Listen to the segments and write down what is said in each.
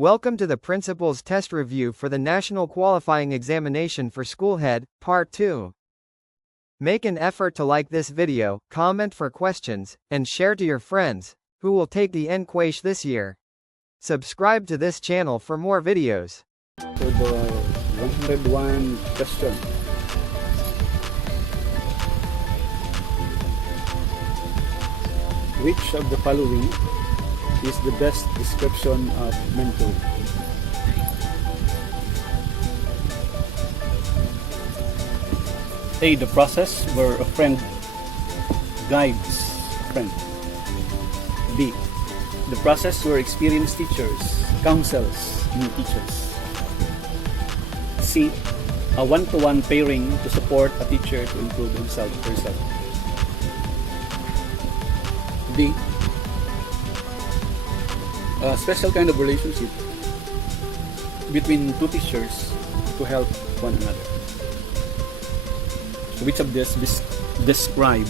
Welcome to the Principal's Test Review for the National Qualifying Examination for School Head, Part 2. Make an effort to like this video, comment for questions, and share to your friends, who will take the NQuash this year. Subscribe to this channel for more videos. For the 101 question. Which of the following is the best description of mentoring? A. The process where a friend guides a friend. B. The process where experienced teachers counsels new teachers. C. A one-to-one pairing to support a teacher to improve himself or herself. D. A special kind of relationship between two teachers to help one another. Which of this describe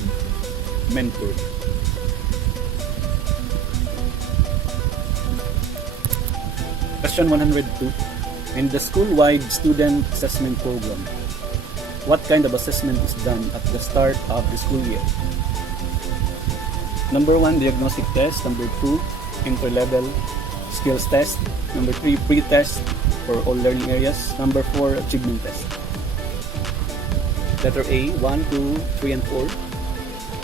mentoring? Question 102. In the school-wide student assessment program, what kind of assessment is done at the start of the school year? Number 1, diagnostic test. Number 2, inter-level skills test. Number 3, pre-test for all learning areas. Number 4, achievement test. Letter A, 1, 2, 3, and 4.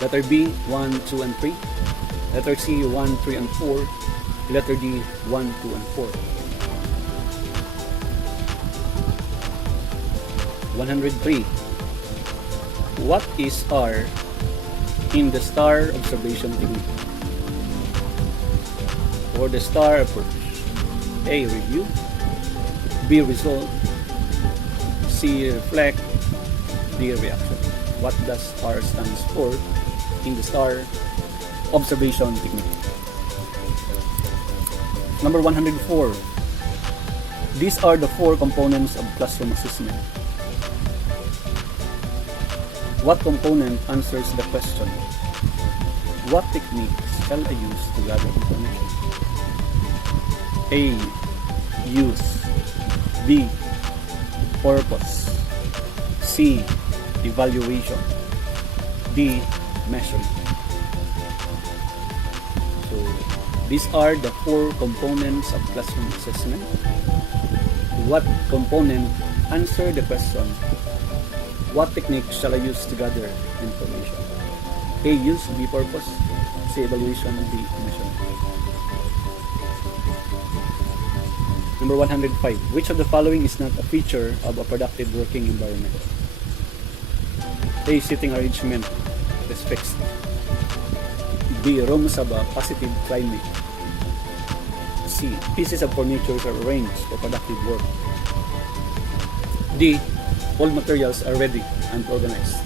Letter B, 1, 2, and 3. Letter C, 1, 3, and 4. Letter D, 1, 2, and 4. 103. What is R in the STAR observation technique? Or the STAR approach? A. Review. B. Resolve. C. Reflect. D. Reaction. What does R stands for in the STAR observation technique? Number 104. These are the 4 components of classroom assessment. What component answers the question? What techniques shall I use to gather information? A. Use. B. Purpose. C. Evaluation. D. Measuring. So, these are the 4 components of classroom assessment. What component answer the question? What technique shall I use to gather information? A. Use. B. Purpose. C. Evaluation. D. Measuring. Number 105. Which of the following is not a feature of a productive working environment? A. Seating arrangement is fixed. B. Rooms have a positive climate. C. Pieces of furniture are arranged for productive work. D. All materials are ready and organized.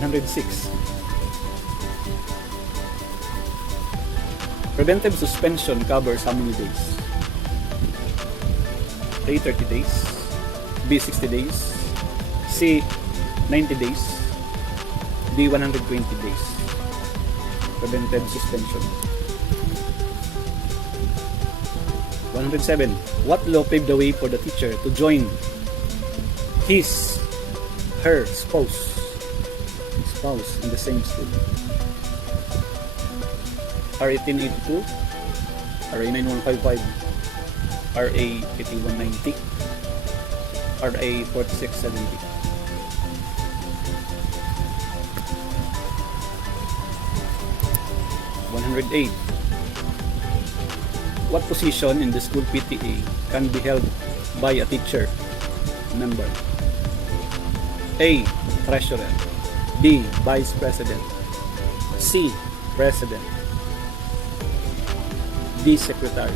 (106) Preventive suspension covers how many days? A. 30 days. B. 60 days. C. 90 days. D. 120 days. Preventive suspension. 107. What law paved the way for the teacher to join her spouse in the same school? RA 1882, RA 9155, RA 8190, RA 4670. 108. What position in the school PTA can be held by a teacher member? A. Treasurer. B. Vice President. C. President. D. Secretary.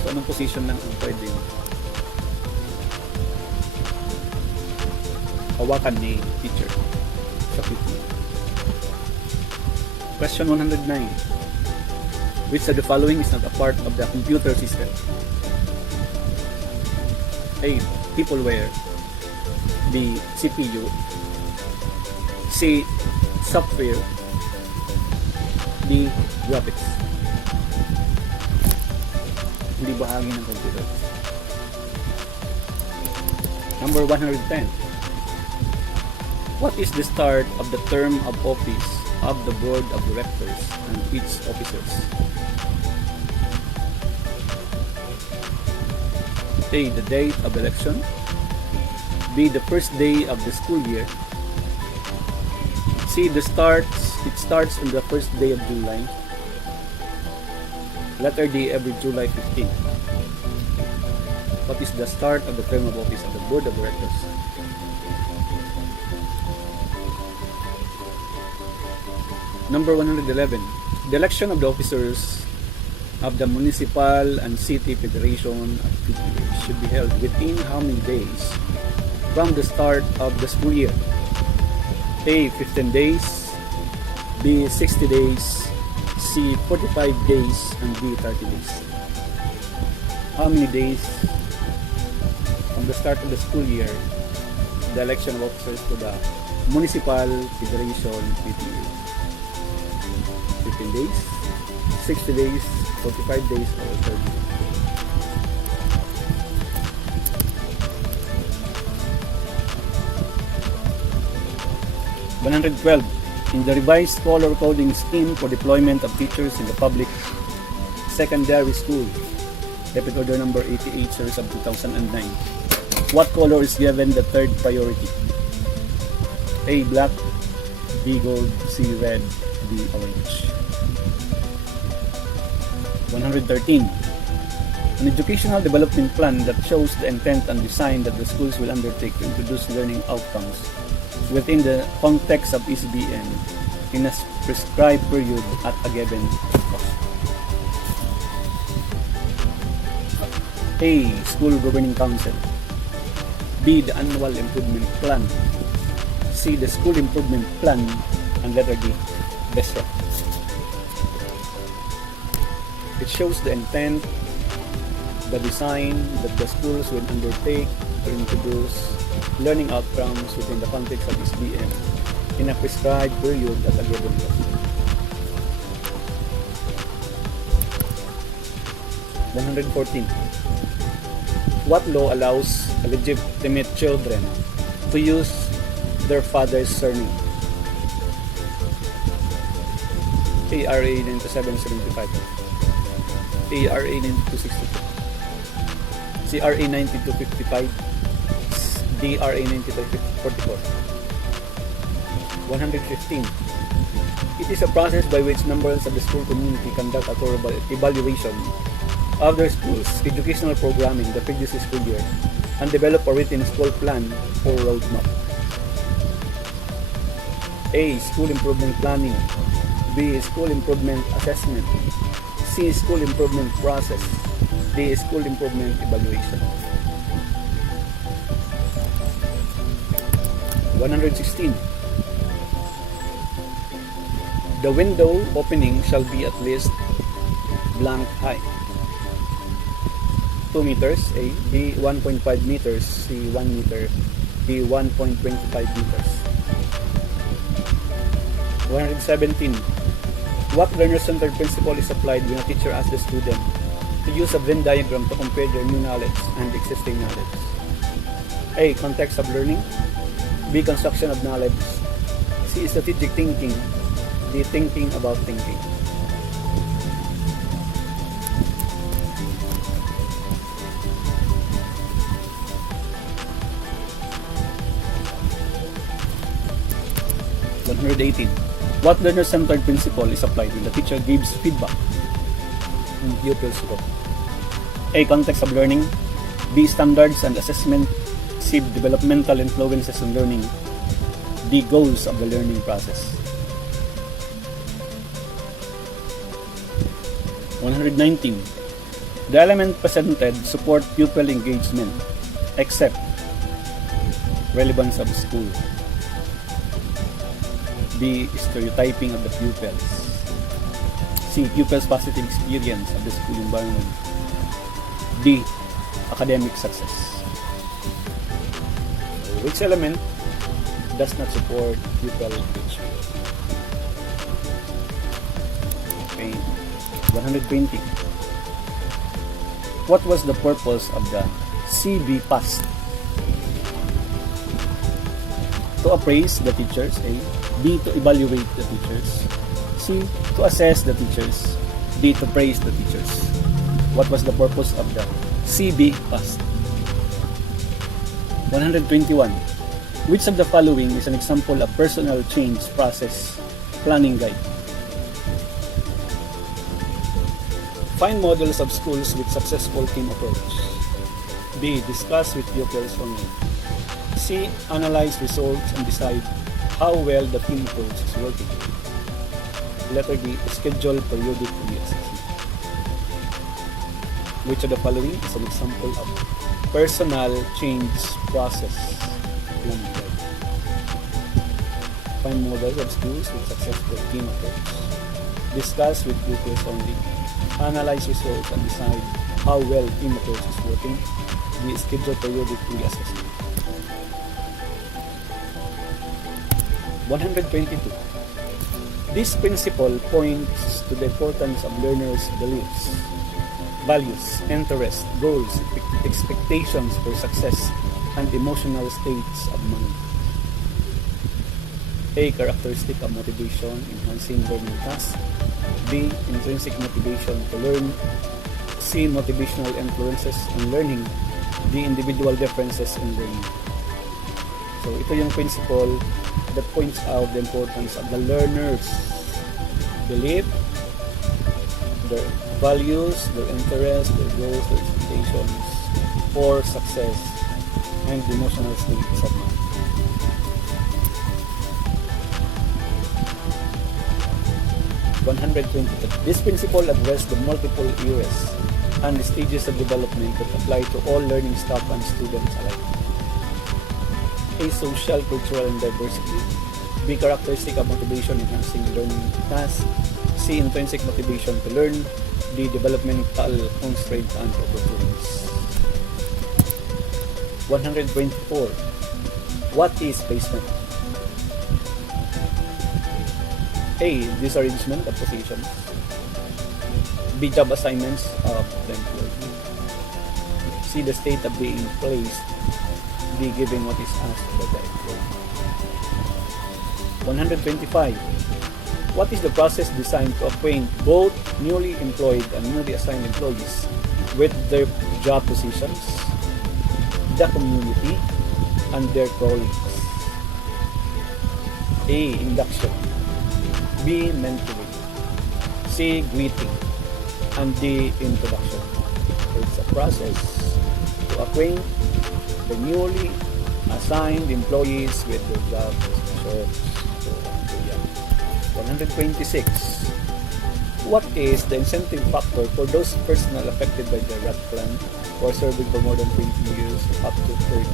So, anong position lang ang pwede hawakan ni teacher sa PTA? Question 109. Which of the following is not a part of the computer system? A. Peopleware. B. CPU. C. Software. D. Graphics. Hindi bahagi ng computer. Number 110. What is the start of the term of office of the board of directors and its officers? A. The date of election. B. The first day of the school year. C. It starts on the first day of July. Letter D. Every July 15. What is the start of the term of office of the board of directors? Number 111. The election of the officers of the municipal and city federation of PTA should be held within how many days from the start of the school year? A. 15 days. B. 60 days. C. 45 days. And D. 30 days. How many days from the start of the school year the election of officers to the municipal federation PTA? 15 days, 60 days, 45 days, or 30 days. (112) In the revised color coding scheme for deployment of teachers in the public secondary school, Epic Order number 88, series of 2009, what color is given the third priority? A. Black. B. Gold. C. Red. D. Orange. 113. An educational development plan that shows the intent and design that the schools will undertake to introduce learning outcomes within the context of SBM in a prescribed period at a given cost. A. School Governing Council. B. The Annual Improvement Plan. C. The School Improvement Plan. And letter D. BESRA. It shows the intent, the design that the schools will undertake to introduce learning outcomes within the context of SBM in a prescribed period at a given cost. 114. What law allows illegitimate children to use their father's surname? ARA 9775, ARA 9262, CRA 9255, DRA 9244. 115. It is a process by which members of the school community conduct a thorough evaluation of their school's educational programming the previous school year and develop a written school plan or roadmap. A. School improvement planning. B. School improvement assessment. C. School improvement process. D. School improvement evaluation. 116. The window opening shall be at least blank high. 2 meters. A. B. 1.5 meters. C. 1 meter. D. 1.25 meters. 117. What learner-centered principle is applied when a teacher asks the student to use a Venn diagram to compare their new knowledge and existing knowledge? A. Context of learning. B. Construction of knowledge. C. Strategic thinking. D. Thinking about thinking. What learner-centered principle is applied when the teacher gives feedback and pupils grow? A. Context of learning. B. Standards and assessment. C. Developmental influences on learning. D. Goals of the learning process. 119. The element presented support pupil engagement except relevance of school. B. Stereotyping of the pupils. C. Pupils' positive experience of the school environment. D. Academic success. Which element does not support pupil engagement? Okay. 120. What was the purpose of the CB past? To appraise the teachers, A. B. To evaluate the teachers. C. To assess the teachers. D. To praise the teachers. What was the purpose of the CB past? 121. Which of the following is an example of personal change process planning guide? Find models of schools with successful team approach. B. Discuss with pupils only. C. Analyze results and decide how well the team approach is working. Letter D. Schedule periodic reassessment. Which of the following is an example of personal change process planning guide? Find models of schools with successful team approach. Discuss with pupils only. Analyze results and decide how well team approach is working. D. Schedule periodic reassessment. 122. This principle points to the importance of learners' beliefs, values, interests, goals, expectations for success, and emotional states of mind. A. Characteristic of motivation enhancing learning tasks. B. Intrinsic motivation to learn. C. Motivational influences in learning. D. Individual differences in learning. So ito yung principle that points out the importance of the learners' belief, their values, their interests, their goals, their expectations for success, and the emotional states of mind. This principle addresses the multiple eras and the stages of development that apply to all learning staff and students alike. A. Social, cultural, and diversity. B. Characteristic of motivation enhancing learning tasks. C. Intrinsic motivation to learn. D. Developmental constraints and opportunities. 124. What is placement? A. Disarrangement of positions. B. Job assignments of the employee. C. The state of being placed. D. Giving what is asked by the employee. 125. What is the process designed to acquaint both newly employed and newly assigned employees with their job positions, the community, and their colleagues? A. Induction. B. Mentoring. C. Greeting. And D. Introduction. So it's a process to acquaint the newly assigned employees with their job positions. So, yeah. 126. What is the incentive factor for those personnel affected by the RAT plan or serving for more than 20 years up to 30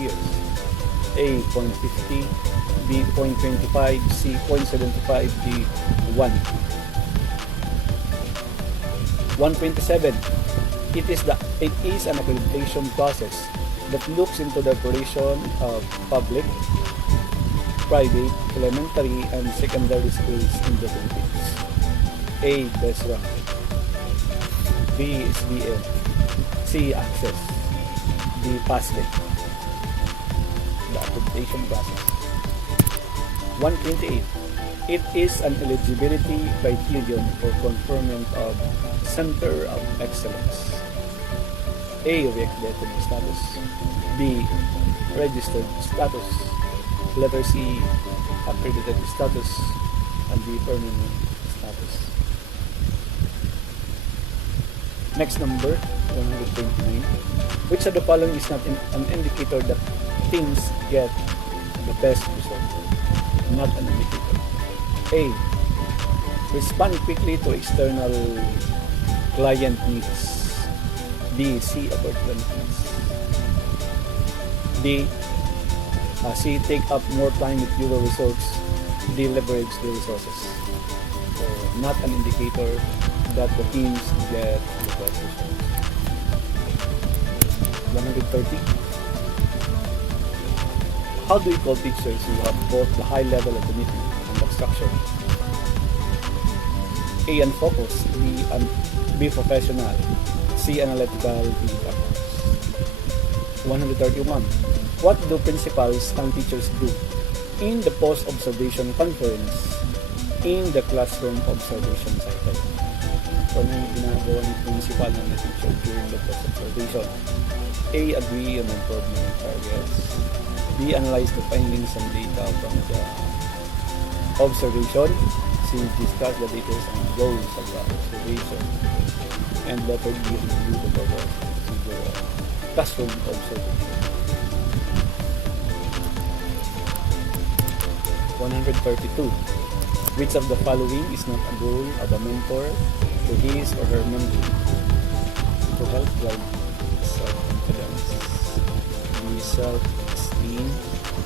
years? A. 0.50. B. 0.25. C. 0.75. D. 1. 127. It is an accreditation process that looks into the operation of public, private, elementary, and secondary schools in the Philippines. A. Best rank. B. SBM. C. Access. D. Passlet. The accreditation process. 128. It is an eligibility criterion for conferment of Center of Excellence. A. Reaccredited status. B. Registered status. Letter C. Accredited status. And D. Permanent status. Next number, 129. Which of the following is not an indicator that teams get the best result? Not an indicator. A. Respond quickly to external client needs. B. See opportunities. D. C. Take up more time with fewer results. D. Leverage the resources. So, not an indicator that the teams get the best results. 130. How do you call teachers who have both the high level of commitment and abstraction? A. Unfocused. B. Professional. C. Analytical. D. Practice. 131. What do principals and teachers do in the post-observation conference in the classroom observation cycle? So, ano yung ginagawa ni principal and the teacher during the post-observation? A. Agree on improvement targets. B. Analyze the findings and data from the observation. C. Discuss the details and goals of the observation. And letter D. Review the progress of the classroom observation. 132. Which of the following is not a goal of a mentor to his or her mentee? To help drive self-confidence. B. Self-esteem.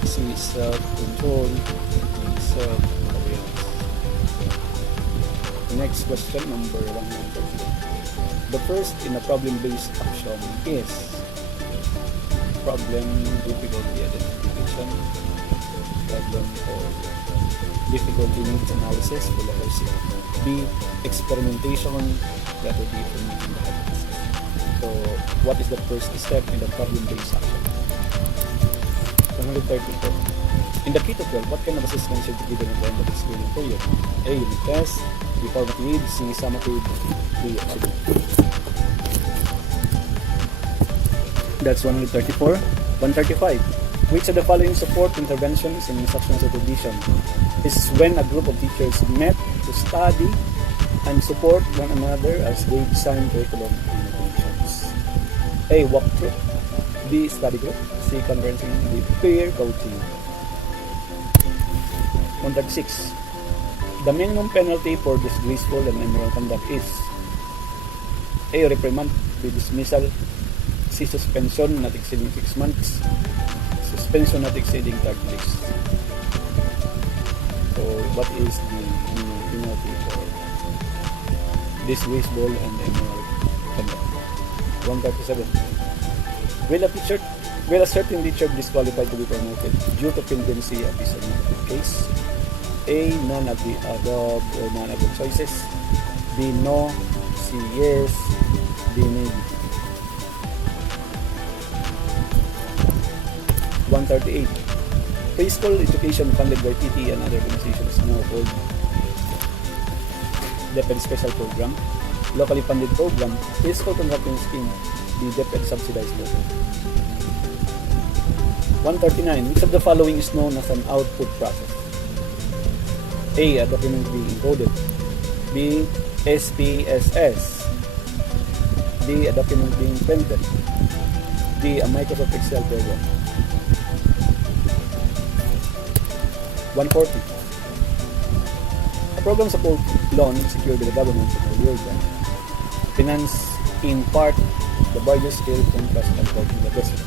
C. Self-control. D. Self-awareness. Next question, number 132. The first in a problem-based action is problem difficulty identification, problem or difficulty needs analysis, the letter C. B. Experimentation, letter D. Formation the hypothesis. So, what is the first step in the problem-based action? 134. In the K-12, what kind of assessment should be given at the end of the schooling period? A. Unit test. B. Formative. C. Summative. D. Executive. That's 134. 135. Which of the following support interventions in instructional supervision is when a group of teachers met to study and support one another as they design curriculum innovations? A. Walkthrough. B. Study group. C. Conferencing. D. Peer coaching. 136. The minimum penalty for disgraceful and immoral conduct is A. Reprimand. B. Dismissal. C. Suspension not exceeding 6 months. Suspension not exceeding 30 days. So, what is the penalty for disgraceful and immoral conduct? 137. Will a certain teacher be disqualified to be promoted due to pendency of this administrative case? A. None of the above or none of the choices. B. No. C. Yes. D. Maybe. 138. Preschool education funded by PT and other organizations now called DepEd Special Program. Locally funded program. Preschool contracting scheme. The DepEd subsidized program. 139. Which of the following is known as an output process? A. A document being encoded. B. SPSS. D. A document being printed. D. A Microsoft Excel program. 140. A program support loan secured by the government of the year grant finance in part the various scale contrast according to the district.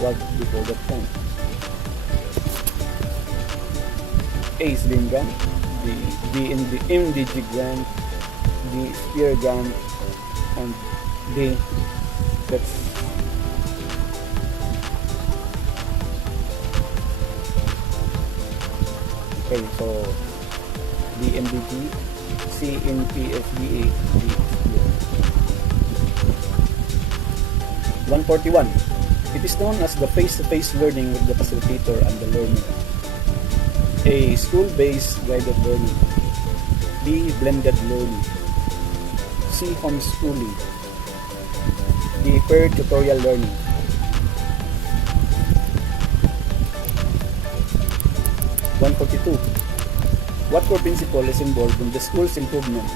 What do you call that fund? A is Beam grant, B in the MDG grant, D Spear grant, and D that's okay, so D MDG, C in PSBA, D 141. It is known as the face-to-face learning with the facilitator and the learner. A. School-based guided learning. B. Blended learning. C. Homeschooling. D. Peer tutorial learning. 142. What core principle is involved in the school's improvement?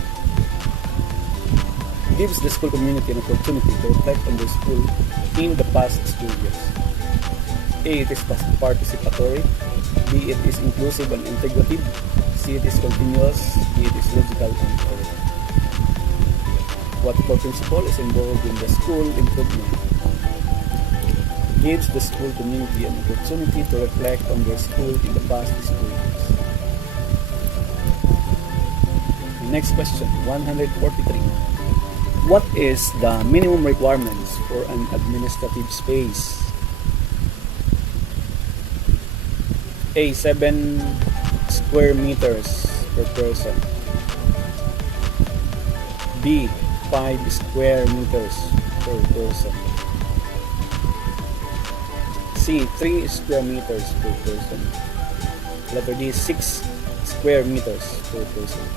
Gives the school community an opportunity to reflect on the school in the past school years. A. It is participatory. B. It is inclusive and integrative. C. It is continuous. D. It is logical and correct. What core principle is involved in the school improvement? Gives the school community an opportunity to reflect on their school in the past school years. Next question, 143. What is the minimum requirements for an administrative space? A. 7 square meters per person. B. 5 square meters per person. C. 3 square meters per person. Letter D. 6 square meters per person.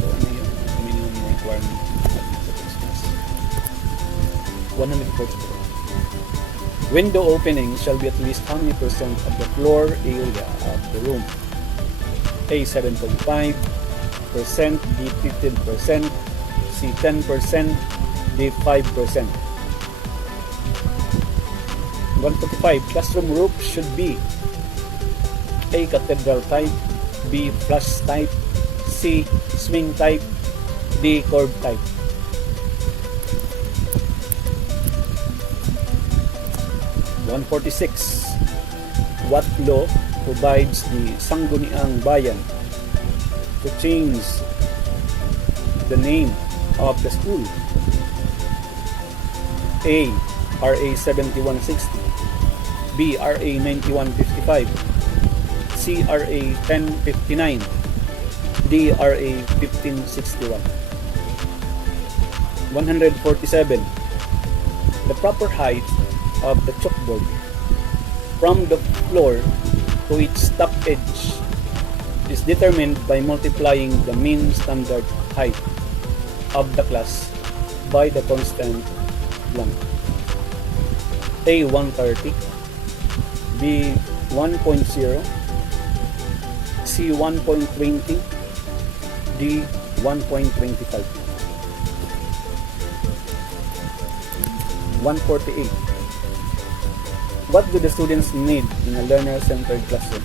So, ano yung minimum requirement sa Christmas? 144. Window opening shall be at least how many percent of the floor area of the room? A. 7.5%, B. 15%, C. 10%, D. 5%. 145. Classroom roof should be A. Cathedral type, B. flush type, C. swing type, D. curve type. 146. What law provides the Sangguniang Bayan to change the name of the school? A. RA 7160, B. RA 9155, C. RA 1059, D. RA 1561. 147. The proper height of the chalkboard from the floor to its top edge is determined by multiplying the mean standard height of the class by the constant blank. A. 130, B. 1.0, C. 1.20, D. 1.25. 148. What do the students need in a learner-centered classroom?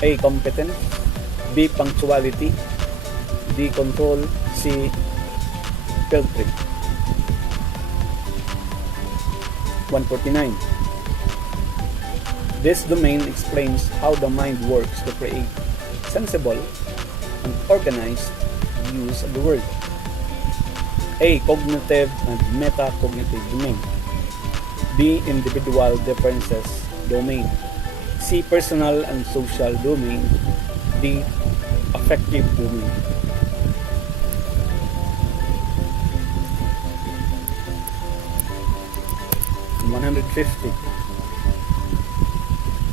A. Competence, B. Punctuality, D. Control, C. Filtering. 149. This domain explains how the mind works to create sensible and organized use of the word. A. Cognitive and metacognitive domain, B. Individual differences domain, C. Personal and social domain, D. Affective domain. And 150.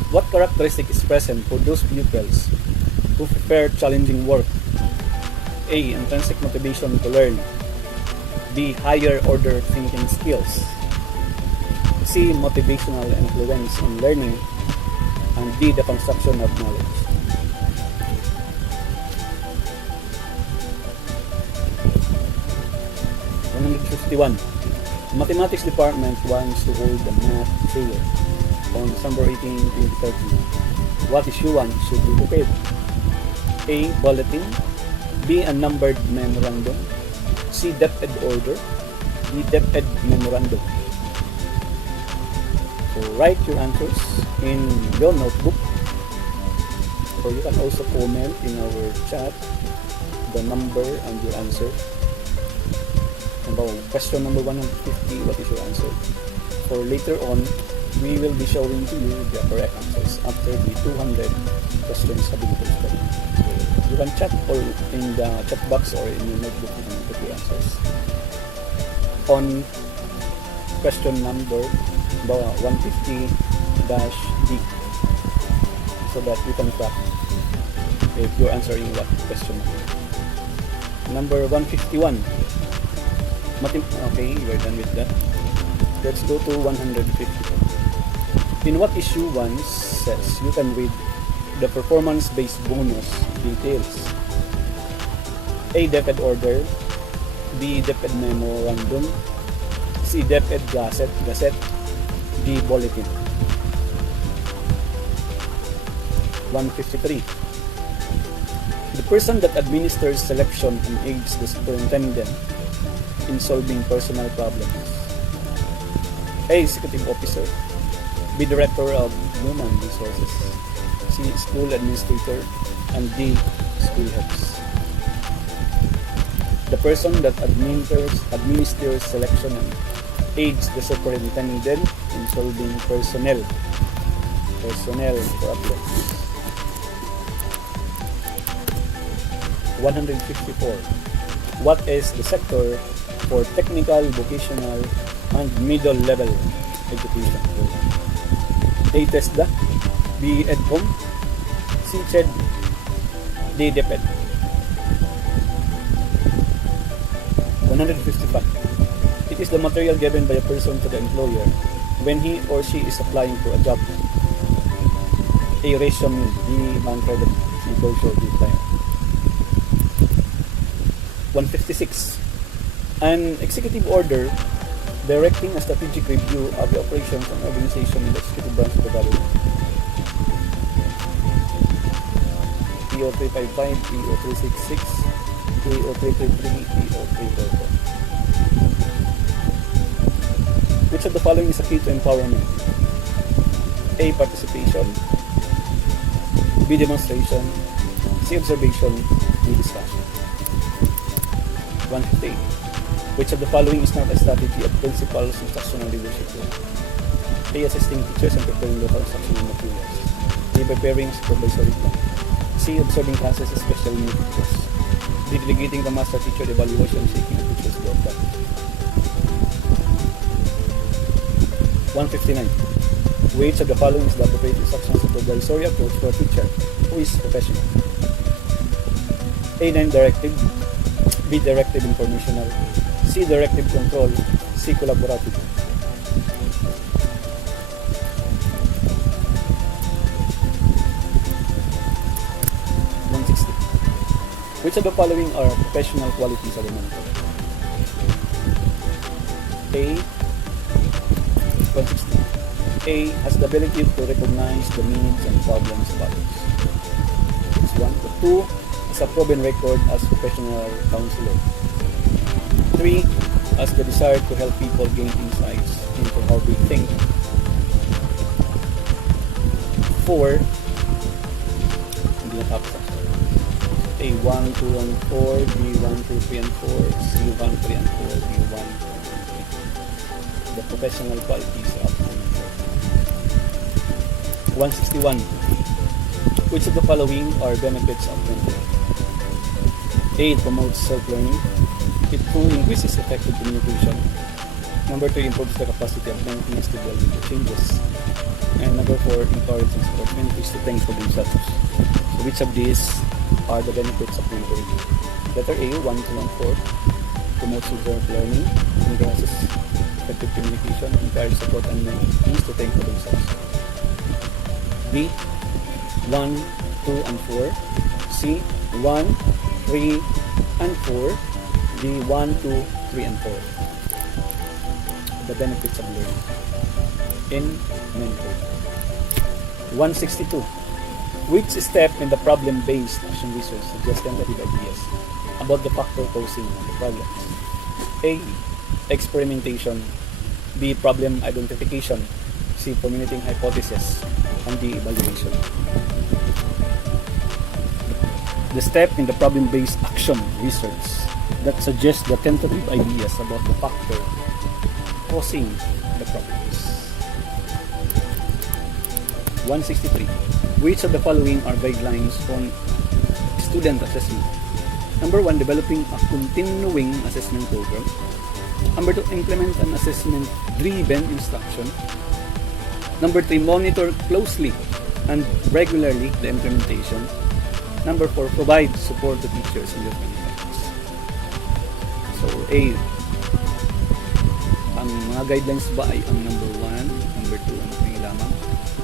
What characteristic is present for those pupils who prepare challenging work? A. Intrinsic motivation to learn, B. Higher order thinking skills, C. Motivational influence on learning, and D. The construction of knowledge. (151) Mathematics Department wants to hold the math fair on December 18, 2013. What issue 1 should be prepared? A. Bulletin, B. A numbered memorandum, C. DepEd order, D. DepEd memorandum. So write your answers in your notebook, or you can also comment in our chat the number and your answer. About question number 150, what is your answer? For later on, we will be showing to you the correct answers after the 200 questions have been posted. So you can chat or in the chat box or in your notebook, you can put your answers. On question number 150-D, so that you can track if you're answering what question. Number 151. Okay, we're done with that. Let's go to 150. In what issue 1 says you can read the performance-based bonus details? A. DepEd order, B. DepEd memorandum, C. DepEd gazette, D. bulletin. 153. The person that administers selection and aids the superintendent in solving personal problems. A. Executive officer, B. Director of human resources, C. School administrator, and D. School heads. The person that administers selection and aids the superintendent in solving personnel personnel problems. 154. What is the sector for technical, vocational, and middle level education? A. TESDA, B. EDCOM, C. CHED, D. DepEd. 155. It is the material given by a person to the employer when he or she is applying for a job. A. Resume, B. bank credit, C. brochure, D. flyer. 156. An executive order directing a strategic review of the operations and organization in the executive branch of the government. EO 355, EO 366, EO 333, EO 344. Which of the following is a key to empowerment? A. Participation, B. Demonstration, C. Observation, D. Discussion. 158. Which of the following is not a strategy of principal's instructional leadership role? A. Assisting teachers and preparing local instructional materials. B. Preparing supervisory plan. C. Observing classes, especially new teachers. D. Delegating the master teacher evaluation, seeking a teacher's feedback. 159. Which of the following is the appropriate instructional supervisory approach for a teacher who is professional? A. Non-directive, B. Directive informational, C. Directive control, C. Collaborative. 160. Which of the following are professional qualities of a manager? A. 160. A. Has the ability to recognize the needs and problems of others. That's 1. 2. Has a proven record as professional counselor. 3. Has the desire to help people gain insights into how they think. 4. Hindi na tapos. A. 1, 2, and 4, B. 1, 2, 3, and 4, C. 1, 3, and 4, D. 1, 2, and 3. The professional qualities of 161. Which of the following are benefits of mentoring? A. It promotes self-learning. It 2. Increases effective communication. Number 3. Improves the capacity of mentees to deal with the changes. And number 4. Encourages and supports mentees to think for themselves. So which of these are the benefits of mentoring? Letter A. 1, 2, and 4. Promotes self-learning. Increases effective communication. Encourages support and mentees to think for themselves. B. 1, 2, and 4. C. 1, 3, and 4. D. 1, 2, 3, and 4. The benefits of learning in mentoring. 162. Which step in the problem-based action research suggests tentative ideas about the factor causing the problems? A. Experimentation. B. Problem identification. C. Formulating hypothesis. And D. Evaluation. The step in the problem-based action research that suggests the tentative ideas about the factor causing the problems. 163. Which of the following are guidelines on student assessment? Number 1, developing a continuing assessment program. Number 2, implement an assessment-driven instruction. Number 3, monitor closely and regularly the implementation. Number 4, provide support to teachers in their efforts. So A, ang mga guidelines ba ay ang number 1, number 2, and 3 lamang?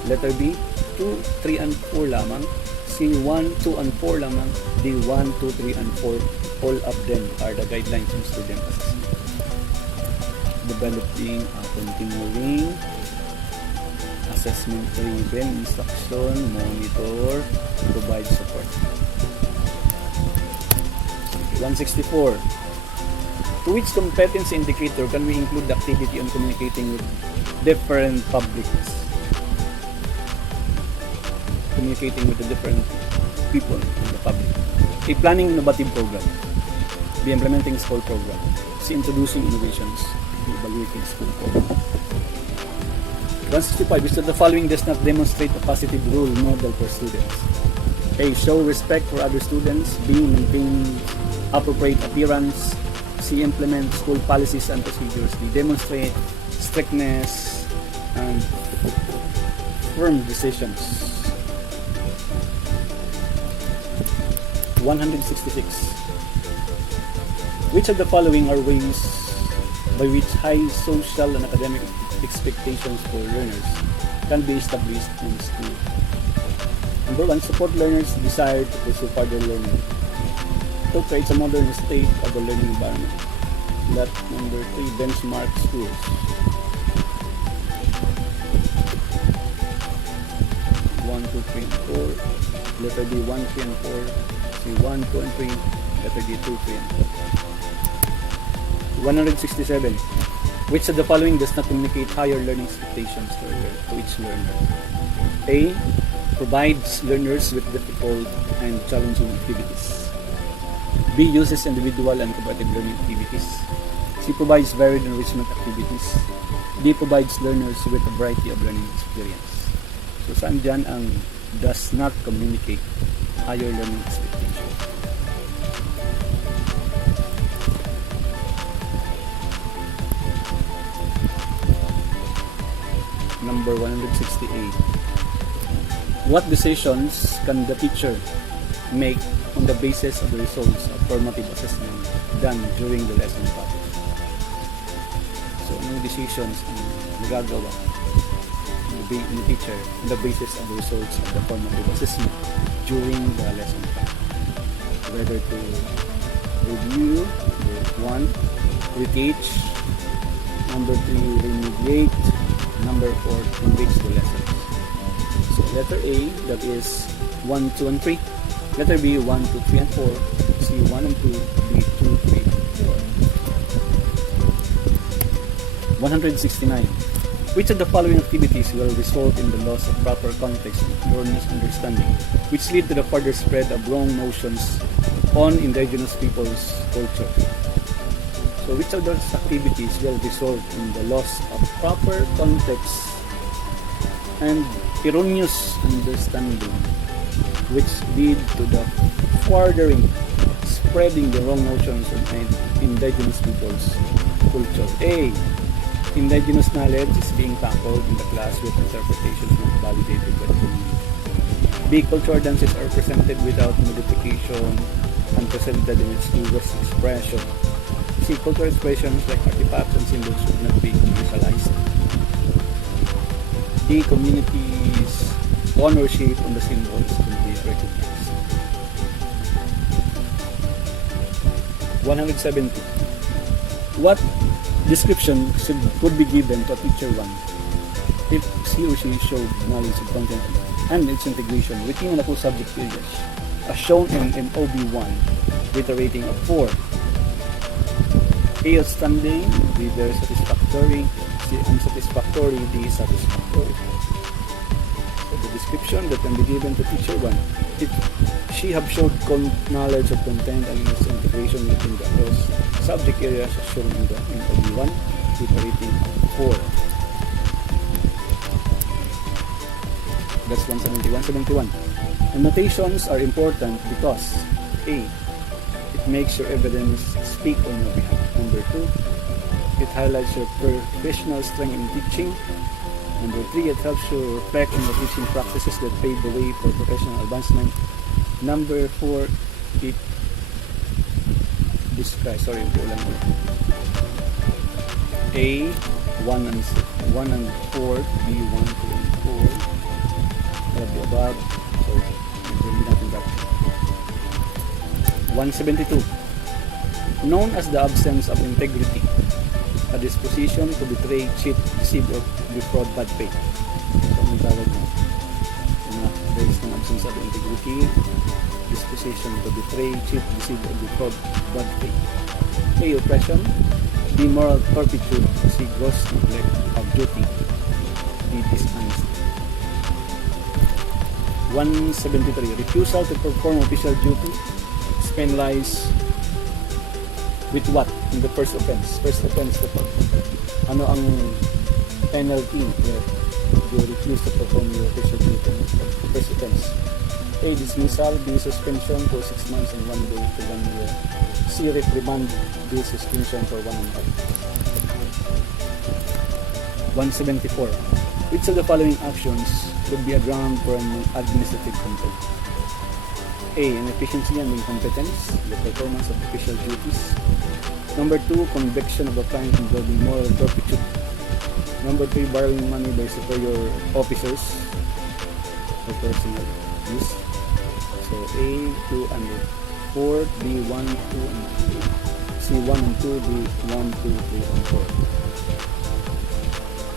Letter B, 2, 3, and 4 lamang. C, 1, 2, and 4 lamang. D, 1, 2, 3, and 4. All of them are the guidelines in student assessment. Developing a continuing assessment-driven instruction, monitor, provide support. 164. To which competence indicator can we include the activity on communicating with different publics? Communicating with the different people in the public. A. Planning innovative program. B. Implementing school program. C. Introducing innovations. B. Evaluating school program. 165. Which of the following does not demonstrate a positive role model for students? A. Show respect for other students. B. Maintain appropriate appearance. C. Implement school policies and procedures. D. Demonstrate strictness and firm decisions. 166. Which of the following are ways by which high social and academic expectations for learners can be established in school? Number 1, support learners' desire to pursue further learning. 2, creates a modern state of the learning environment. That number 3, benchmark schools. 1, 2, 3, and 4. Letter D, 1, 3, and 4. C, 1, 2, and 3. Letter D, 2, 3, and 4. 167. Which of the following does not communicate higher learning expectations to each learner? A. Provides learners with difficult and challenging activities. B. Uses individual and cooperative learning activities. C. Provides varied enrichment activities. D. Provides learners with a variety of learning experience. So saan dyan ang does not communicate higher learning expectations? Number 168. What decisions can the teacher make on the basis of the results of formative assessment done during the lesson topic? So, anong decisions ang magagawa ng teacher on the basis of the results of the formative assessment during the lesson topic? Whether to review, 1, reteach, number 3, remediate, number 4, enrich the lessons. So letter A, that is 1, 2, and 3. Letter B, 1, 2, 3, and 4. C, 1 and 2. D, 2, 3, and 4. 169. Which of the following activities will result in the loss of proper context or misunderstanding, which lead to the further spread of wrong notions on indigenous people's culture? So which of those activities will result in the loss of proper context and erroneous understanding, which lead to the furthering spreading the wrong notions on indigenous people's culture? A. Indigenous knowledge is being tackled in the class with interpretations not validated by the community. B. Cultural dances are presented without modification and presented in its truest expression. C. Cultural expressions like artifacts and symbols should not be commercialized. D. Communities' ownership on the symbols should be recognized. 170. What description would be given to a teacher 1 if he or she showed knowledge of content and its integration within the full subject areas, as shown in OB1 with a rating of 4? A. Outstanding. B. Very satisfactory. C. Unsatisfactory. D. Satisfactory. So the description that can be given to teacher 1, if she have showed knowledge of content and its integration within the subject areas as shown in OB1 with a rating of 4. That's 170. 171. Annotations are important because A. It makes your evidence speak on your behalf. Number 2, it highlights your professional strength in teaching. Number 3, it helps you reflect on the teaching practices that pave the way for professional advancement. Number 4, it describes, A, 1 and 4, B, 1, 2, and 4. All of the above. So, hindi natin back. 172. Known as the absence of integrity, a disposition to betray, cheat, deceive, or defraud bad faith. So, anong tawag mo? There is an absence of integrity, disposition to betray, cheat, deceive, or defraud bad faith. A. Oppression. B. Moral turpitude. C. Gross neglect of duty. D. Dishonesty. 173. Refusal to perform official duty. Spend lies with what in the first offense? First offense kapag ano ang penalty you refuse to perform your official duties. First offense: A. Dismissal. B. Suspension for 6 months and 1 day to 1 year. C. Reprimand. D. Suspension for 1 and 174. Which of the following actions could be a ground for an administrative complaint? A. Inefficiency and incompetence, the performance of official duties. Number 2, conviction of a crime involving moral turpitude. Number 3, borrowing money by superior officers for personal use. So A, 2, and 4, B, 1, 2, and 3. C, 1 and 2, D, 1, 2, 3, and 4.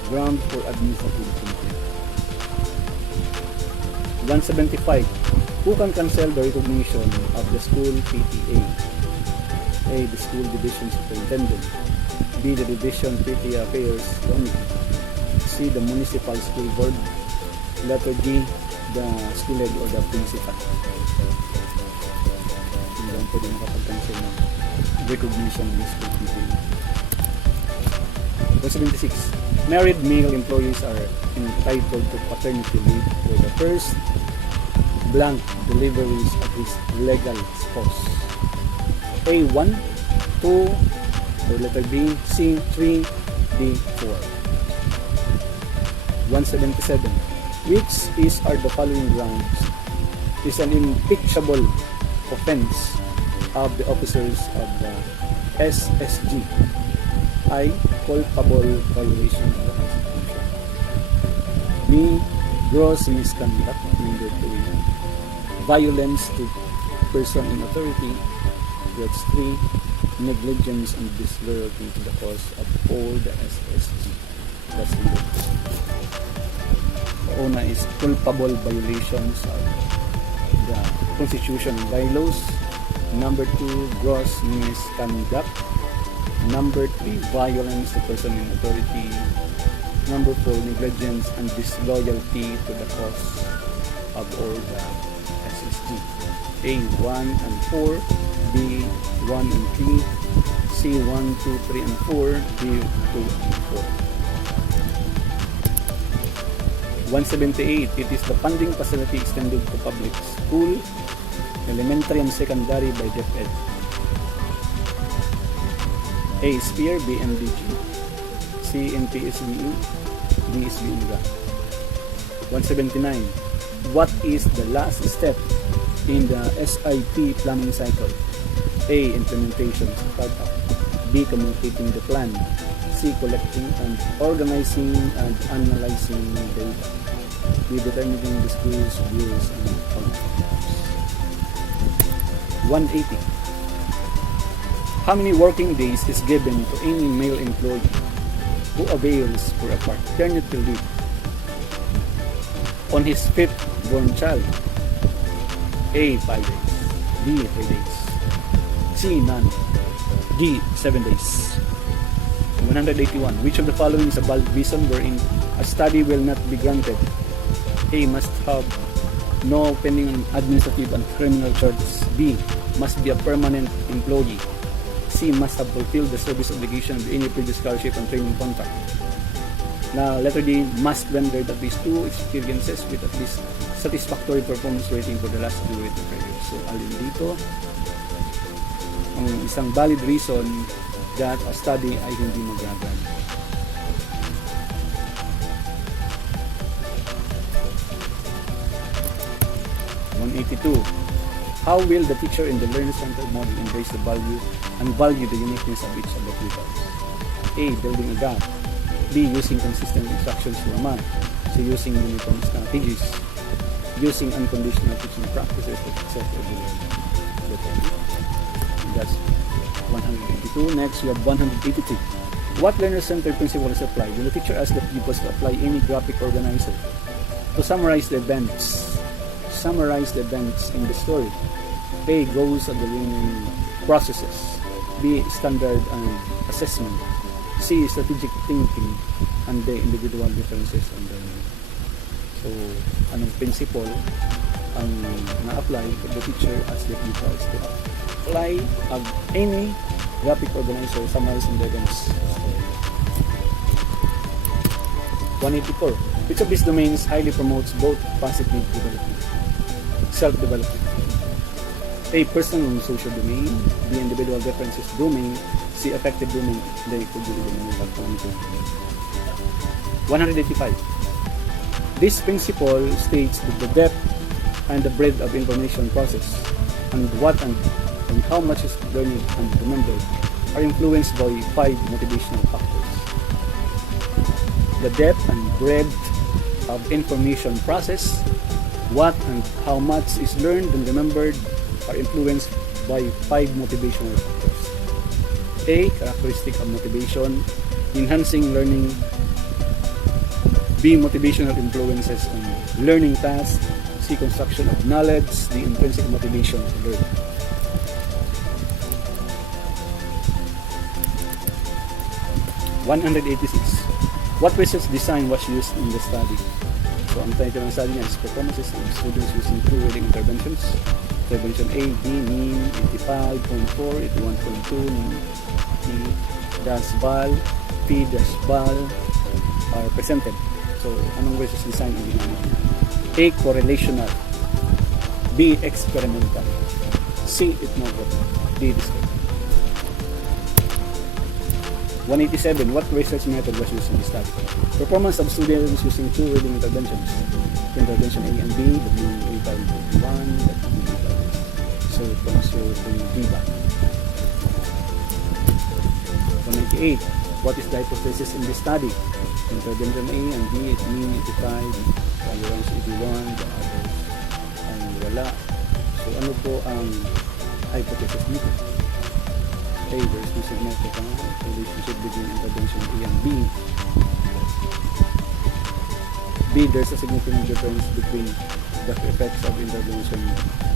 Ground for administrative complaint. 175. Who can cancel the recognition of the school PTA? A. The school division superintendent. B. The division PTA affairs committee. C. The municipal school board. Letter D. The school head or the principal. Hindi lang pwede makapag-cancel ng recognition ng school PTA. 176. Married male employees are entitled to paternity leave for the first blank deliveries of his legal spouse. A. 1, 2, or letter B, C, 3, D, 4. 177. Which are the following grounds is an impeachable offense of the officers of the SSG? I. Culpable violation of the Constitution. B. Gross misconduct. Number 2. Violence to person in authority. That's 3. Negligence and disloyalty to the cause of all the SSG. That's number 2. The una is culpable violations of the Constitution and bylaws. Number 2, gross misconduct. Number 3, violence to person in authority. Number 4, negligence and disloyalty to the cause of all the SSG. A. 1 and 4, B. 1 and 3, C. 1, 2, 3 and 4, D. 2 and 4. 178. It is the funding facility extended to public school, elementary and secondary by DepEd. A. Spear. B. MDG. C. NPSBU. D. SBUGA. 179. What is the last step in the SIP planning cycle? A. Implementation, startup. B. Communicating the plan. C. Collecting and organizing and analyzing data. D. Determining the school's views and outcomes. 180. How many working days is given to any male employee who avails for a paternity leave on his 5th born child? A. 5 days. B. 3 days. C. None. D. 7 days. 181. Which of the following is a valid reason wherein a study will not be granted? A. Must have no pending administrative and criminal charges. B. Must be a permanent employee. C. Must have fulfilled the service obligation of any previous scholarship and training contract. Now, letter D. Must render at least 2 experiences with at least satisfactory performance rating for the last period of years. So, alin dito ang isang valid reason that a study ay hindi magagamit. How will the teacher in the learner-centered model embrace the value and value the uniqueness of each of the pupils? A. Building a gap. B. Using consistent instructions for a month. C. Using uniform strategies. Using unconditional teaching practices to accept every learner. That's 182. Next, we have 183. What learner-centered principle is applied when the teacher asks the pupils to apply any graphic organizer to summarize the events? Summarize the events in the story. A. Goals of the learning processes. B. Standard and assessment. C. Strategic thinking and the individual differences and learning. So, anong principle ang na-apply for the teacher as the pupils to apply of any graphic organizer summarizing the events. 184. Which of these domains highly promotes both positive development, self-development? A. Personal and social domain. B. Individual differences domain. C. Affective domain. D. Could be the 185. This principle states that the depth and the breadth of information process and what and how much is learned and remembered are influenced by 5 motivational factors. The depth and breadth of information process, what and how much is learned and remembered are influenced by 5 motivational factors. A. Characteristic of motivation, enhancing learning. B. Motivational influences on learning tasks. C. Construction of knowledge. D. Intrinsic motivation to learn. What research design was used in the study? So, ang title ng study niya is Performances of Students Using Two Reading Interventions. Intervention A, D, mean 85.4, 81.2, P-BAL, P-BAL are presented. So, anong research design ang ginamit? A. Correlational. B. Experimental. C. Ethnography. D. Descriptive. 187. What research method was used in the study? Performance of students using two reading interventions. Intervention A and B, W851, so D-BAL. 198. What is the hypothesis in this study? Intervention A and B, it mean 85, tolerance 81, the others ay wala. So ano po ang hypothesis nito? A. There's no significant relationship between intervention A and B. B. There's a significant difference between the effects of intervention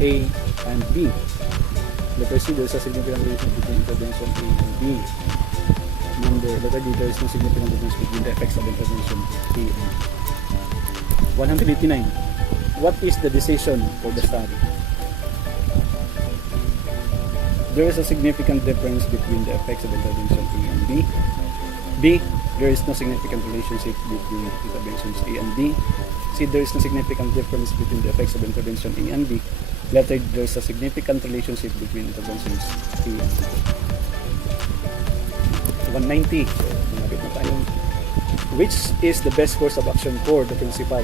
A and B. Letter C. There's a significant relationship between intervention A and B. Letter D. There is no significant difference between the effects of intervention A and B. 189. What is the decision for the study? There is a significant difference between the effects of intervention A and B. B. There is no significant relationship between interventions A and B. C. There is no significant difference between the effects of intervention A and B. Letter D. There is a significant relationship between interventions A and B. 190. So, malapit na tayo. Which is the best course of action for the principal?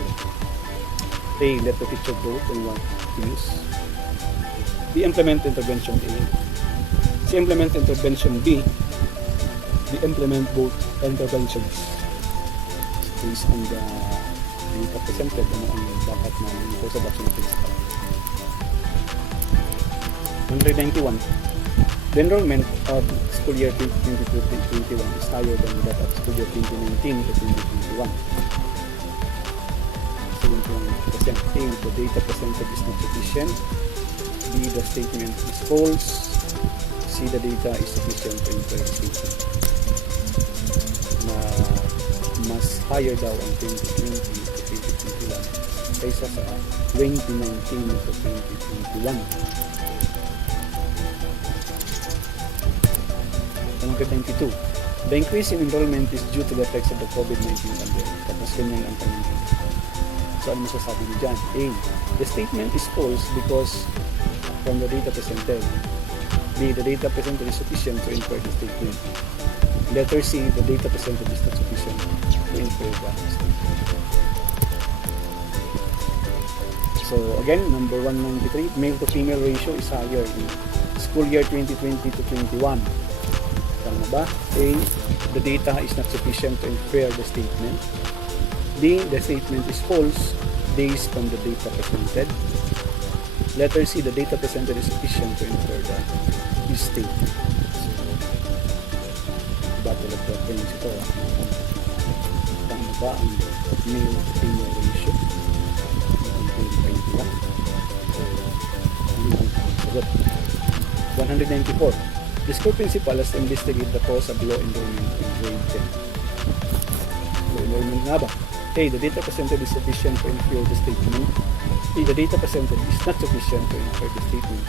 A. Let the teacher vote on what to use. B. Implement intervention A. C. Implement intervention B. D. Implement both interventions. Based on the data presented, ano ang dapat na course of action ng principal. 191. The enrollment of school year 2020-2021 is higher than that of school year 2019-2021. 71%. A. The data presented is not sufficient. B. The statement is false. C. The data is sufficient to infer the statement. Na mas higher daw ang 2020-2021 kaysa sa 2019-2021. 192. The increase in enrollment is due to the effects of the COVID-19 pandemic. Tapos ganyan ang tanong. So ano masasabi niyo dyan? A. The statement is false because from the data presented. B. The data presented is sufficient to infer the statement. Letter C. The data presented is not sufficient to infer the statement. So again, number 193, male to female ratio is higher in school year 2020 to 21. Tama ba? A. The data is not sufficient to infer the statement. B. The statement is false based on the data presented. Letter C. The data presented is sufficient to infer the statement. Battle of the brains ito. Tama ba ang male to female ratio? 194. The school principal has to investigate the cause of low enrollment in grade 10. Low enrollment nga ba? A. The data presented is sufficient to infer the statement. B. The data presented is not sufficient to infer the statement.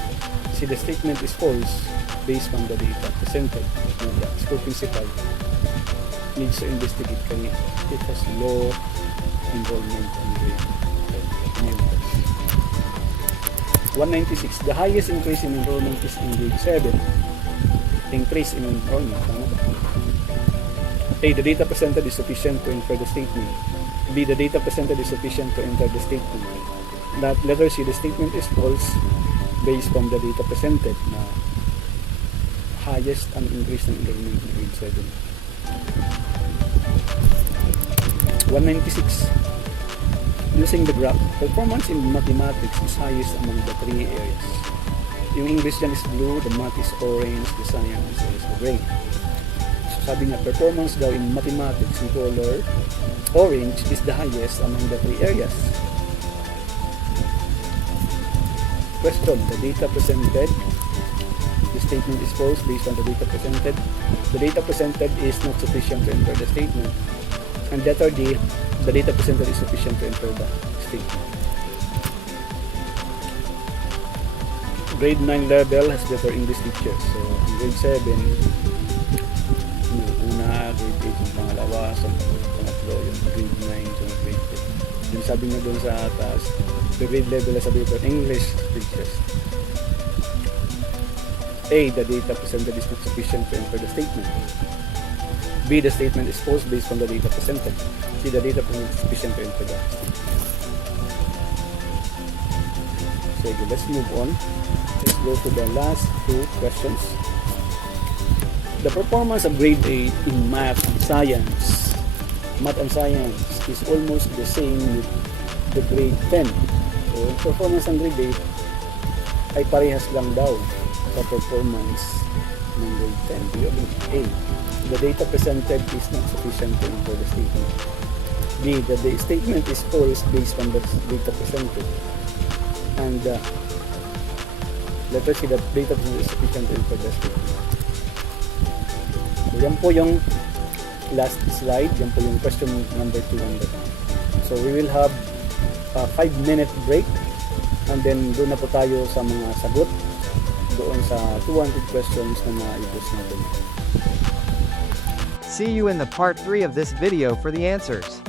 C. The statement is false based on the data presented. The school principal needs to investigate kaya it has low enrollment and grade 196. The highest increase in enrollment is in grade 7. Increase in enrollment. Tama ba? A. The data presented is sufficient to infer the statement. B. The data presented is sufficient to enter the statement. That letter C. The statement is false based from the data presented na highest ang increase ng enrollment in grade 7. 196. Using the graph, performance in mathematics is highest among the 3 areas. Yung English dyan is blue, the math is orange, the science is gray. So sabi nga, performance daw in mathematics in color orange is the highest among the 3 areas. Question, the data presented, the statement is false based on the data presented. The data presented is not sufficient to enter the statement. And letter D, the data presented is sufficient to enter the statement. Grade 9 level has better English teachers. So, in grade 7, yung una, grade 8 yung pangalawa, sa pangatlo, yung grade 9, yung grade 10. Yung sabi nga doon sa taas, the grade level has a better English teachers. A, the data presented is not sufficient to enter the statement. B, the statement is false based on the data presented. C, the data presented is sufficient to enter the statement. So, let's move on. Let's go to the last 2 questions. The performance of grade 8 in math and science is almost the same with the grade 10. So, performance ng grade 8 ay parehas lang daw sa performance ng grade 10. Do you agree? A, the data presented is not sufficient to enter the statement. B, the statement is false based on the data presented. And let us see that data presented is sufficient to enter the statement. So, yan po yung last slide. Yan po yung question number 2 on that. So, we will have a 5-minute break. And then, doon na po tayo sa mga sagot doon sa 200 questions na na-post natin. See you in the part 3 of this video for the answers.